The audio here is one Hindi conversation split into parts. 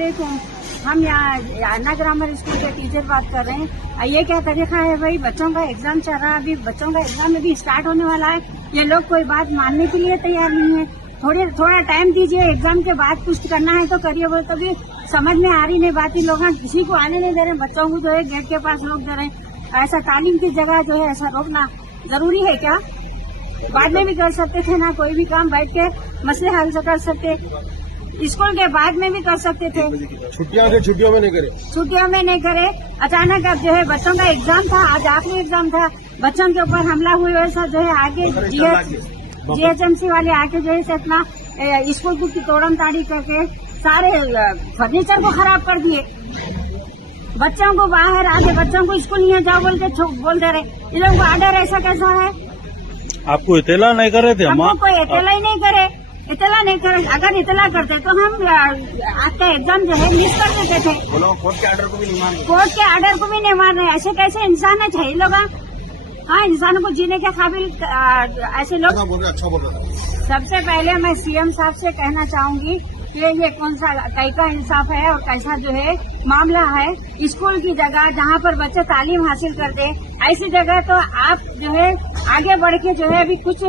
वालेकुम। हम यहाँ अन्ना ग्रामर स्कूल के टीचर बात कर रहे हैं। ये क्या तरीका है भाई, बच्चों का एग्जाम चल रहा है, अभी बच्चों का एग्जाम भी स्टार्ट होने वाला है, ये लोग कोई बात मानने के लिए तैयार नहीं है। थोड़ा टाइम दीजिए, एग्जाम के बाद कुछ करना है तो करिए। वो तो भी समझ में आ रही नहीं बात, इन लोग किसी को आने नहीं दे रहे, बच्चों को जो है गेट के पास रोक दे रहे हैं। ऐसा तालीम की जगह जो है ऐसा रोकना जरूरी है क्या? बाद में भी कर सकते थे ना, कोई भी काम बैठ के मसले हल कर सकते, स्कूल के बाद में भी कर सकते थे। छुट्टियों में नहीं करे, छुट्टियों में नहीं करे। अचानक अब जो है बच्चों का एग्जाम था, आज आखिरी एग्जाम था, बच्चों के ऊपर हमला हुई, वैसा जो है आगे GHMC वाले आके जो है अपना स्कूल की तोड़म ताड़ी करके सारे फर्नीचर को खराब कर दिए। बच्चों को बाहर आगे, बच्चों को स्कूल नहीं जाओ बोल के बोल दे रहे। इन लोगों को ऑर्डर ऐसा कैसा है? आपको इतला नहीं करे थे? हमको कोई इतला ही नहीं करे, इतला नहीं करे। अगर इतला करते तो हम आपका एग्जाम जो है मिस कर देते थे। कोर्ट के ऑर्डर को भी नहीं मान रहे। कोर्ट के ऑर्डर को भी नहीं मान रहे। ऐसे कैसे इंसान है चाहिए लोग? हाँ, इंसानों को जीने के काबिल ऐसे लोग। अच्छा बोल रहा था। सबसे पहले मैं CM साहब से कहना चाहूंगी कि ये कौन सा कैसा इंसाफ है और कैसा जो है मामला है। स्कूल की जगह जहाँ पर बच्चे तालीम हासिल करते, ऐसी जगह तो आप जो है आगे बढ़ के जो है अभी कुछ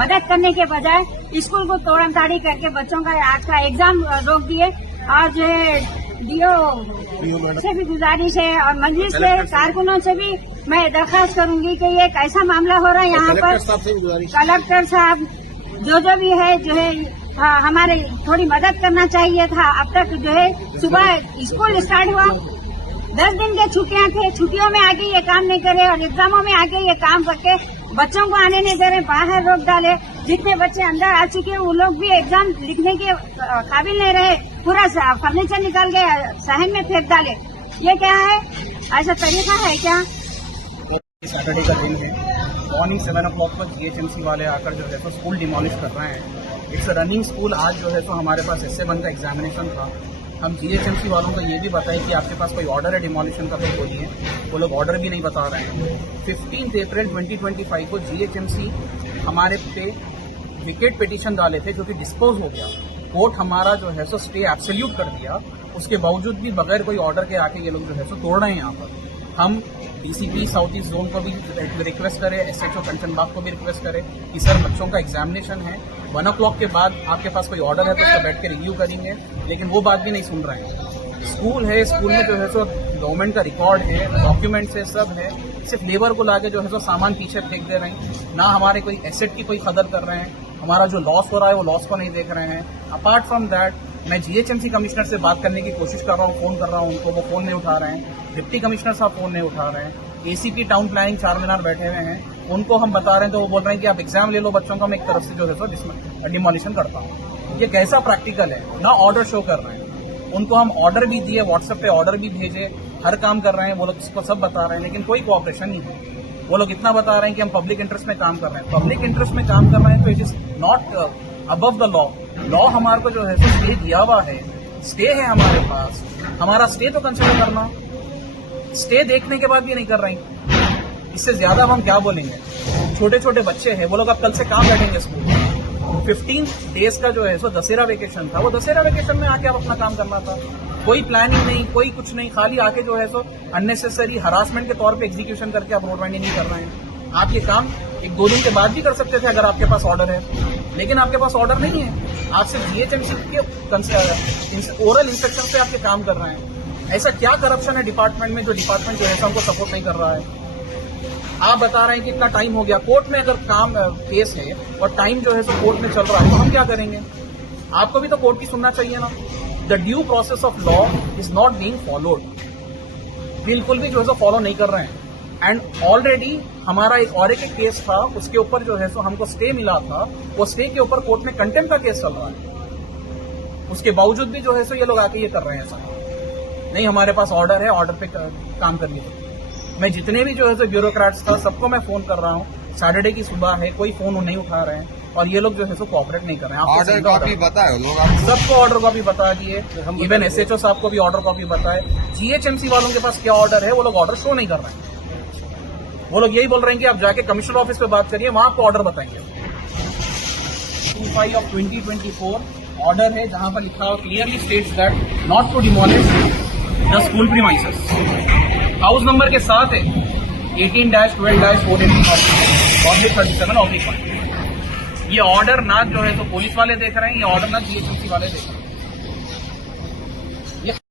मदद करने के बजाय स्कूल को तोड़म ताड़ी करके बच्चों का आज का एग्जाम रोक दिए। और जो है DO से भी गुजारिश है और मजलिस के कारकुनों से भी मैं दरख्वास्त करूंगी कि ये कैसा मामला हो रहा है यहाँ पर। कलेक्टर साहब जो भी है जो है हमारे थोड़ी मदद करना चाहिए था। अब तक जो है सुबह स्कूल स्टार्ट हुआ, 10 दिन के छुट्टियां थे, छुट्टियों में आके ये काम नहीं करे और एग्जामों में आके ये काम करके बच्चों को आने नहीं दे रहे, बाहर रोक डाले। जितने बच्चे अंदर आ चुके हैं वो लोग भी एग्जाम लिखने के काबिल नहीं रहे, पूरा फर्नीचर निकाल के सहन में फेंक डाले। ये क्या है? ऐसा तरीका है क्या? सैटरडे का दिन है, मॉर्निंग 7 o'clock पर GHMC वाले आकर जो है तो स्कूल डिमोलिश कर रहे हैं। It's running school. आज जो है तो हमारे पास SA1 का एग्जामिनेशन था। हम GHMC वालों को ये भी बताएं कि आपके पास कोई ऑर्डर है डिमोलिशन का तो बोलिए। वो लोग ऑर्डर भी नहीं बता रहे हैं। 15 अप्रैल 2025 को GHMC हमारे पे विकेट पिटीशन डाले थे जो कि डिस्पोज हो गया। कोर्ट हमारा जो है सो स्टे एब्सोल्यूट कर दिया। उसके बावजूद भी बगैर कोई ऑर्डर के आके ये लोग जो है सो तोड़ रहे हैं यहाँ पर। हम DCP साउथ ईस्ट जोन को भी रिक्वेस्ट करें, SHO कंचनबाग को भी रिक्वेस्ट करें कि सर बच्चों का एग्जामिनेशन है, 1 o'clock के बाद आपके पास कोई ऑर्डर है तो उसको बैठ के रिव्यू करेंगे, लेकिन वो बात भी नहीं सुन रहे हैं। स्कूल है, स्कूल में जो है सो गवर्नमेंट का रिकॉर्ड है, डॉक्यूमेंट्स है, सब है। सिर्फ लेबर को लाके जो है सो सामान पीछे फेंक दे रहे हैं, ना हमारे कोई एसेट की कोई कदर कर रहे हैं। हमारा जो लॉस हो रहा है वो लॉस को नहीं देख रहे हैं। अपार्ट फ्रॉम दैट मैं GHMC कमिश्नर से बात करने की कोशिश कर रहा हूँ, फोन कर रहा हूँ उनको, वो फोन नहीं उठा रहे हैं। डिप्टी कमिश्नर साहब फोन नहीं उठा रहे हैं। ACP टाउन प्लानिंग चार मीनार बैठे हुए हैं, उनको हम बता रहे हैं तो वो बोल रहे हैं कि आप एग्जाम ले लो बच्चों का, मैं एक तरफ से जो है सो डिमोलिशन करता हूँ। ये कैसा प्रैक्टिकल है? ना ऑर्डर शो कर रहे हैं। उनको हम ऑर्डर भी दिए, व्हाट्सएप पे ऑर्डर भी भेजे, हर काम कर रहे हैं, वो लोग इसको सब बता रहे हैं, लेकिन कोई कोऑपरेशन नहीं है। वो लोग इतना बता रहे हैं कि हम पब्लिक इंटरेस्ट में काम कर रहे हैं। पब्लिक इंटरेस्ट में काम कर रहे हैं तो it is not above the law. Law हमारे को जो है सो स्टे दिया हुआ है, स्टे है हमारे पास, हमारा स्टे तो कंसिडर करना। स्टे देखने के बाद भी नहीं कर रहे हैं, इससे ज्यादा हम क्या बोलेंगे? छोटे छोटे बच्चे हैं, वो लोग अब कल से काम बैठेंगे स्कूल। 15 डेज का जो है सो दशहरा वेकेशन था, वो दशहरा वेकेशन में आके आप अपना काम करना था। कोई प्लानिंग नहीं, कोई कुछ नहीं, खाली आके जो है सो अननेसेसरी हरासमेंट के तौर पे एग्जीक्यूशन करके आप रोड बाइंडिंग नहीं कर रहे हैं। आप ये काम 1-2 दिन के बाद भी कर सकते थे अगर आपके पास ऑर्डर है, लेकिन आपके पास ऑर्डर नहीं है। आप सिर्फ GHMC के ओरल इंस्ट्रक्शन पे आपके काम कर रहे हैं। ऐसा क्या करप्शन है डिपार्टमेंट में जो डिपार्टमेंट जो है हमको सपोर्ट नहीं कर रहा है? आप बता रहे हैं कि इतना टाइम हो गया, कोर्ट में अगर काम केस है और टाइम जो है सो कोर्ट में चल रहा है तो हम क्या करेंगे? आपको भी तो कोर्ट की सुनना चाहिए ना। The due process of law is not being followed. बिल्कुल भी जो है सो फॉलो नहीं कर रहे हैं। एंड ऑलरेडी हमारा एक और एक केस था, उसके ऊपर जो है सो हमको स्टे मिला था, वो स्टे के ऊपर कोर्ट में कंटेम्प्ट का केस चल रहा है। उसके बावजूद भी जो है सो ये लोग आके ये कर रहे हैं ऐसा नहीं, हमारे पास ऑर्डर है, ऑर्डर पे काम करनी चाहिए। मैं जितने भी जो है सो ब्यूरोक्रेट्स था सबको मैं फोन कर रहा हूँ। सैटरडे की सुबह है, कोई फोन नहीं उठा रहे हैं और ये लोग जो है सो कोऑपरेट नहीं कर रहे हैं। ऑर्डर कॉपी बताए लोग, सबको ऑर्डर कॉपी बता दिए, इवन SHO साहब को भी ऑर्डर कॉपी बताए। GHMC वालों के पास क्या ऑर्डर है वो लोग ऑर्डर शो नहीं कर रहे हैं। वो लोग यही बोल रहे हैं कि आप जाके कमिश्नर ऑफिस पे बात करिए, वहां आपको ऑर्डर बताएंगे। 25 of 2024 ऑर्डर है जहां पर लिखा हुआ clearly states that not to demolish the school premises. House number के साथ है 18-12-480/37/1। ये ऑर्डर ना जो है तो पुलिस वाले देख रहे हैं, ये ऑर्डर ना जीएचएमसी वाले देख रहे हैं।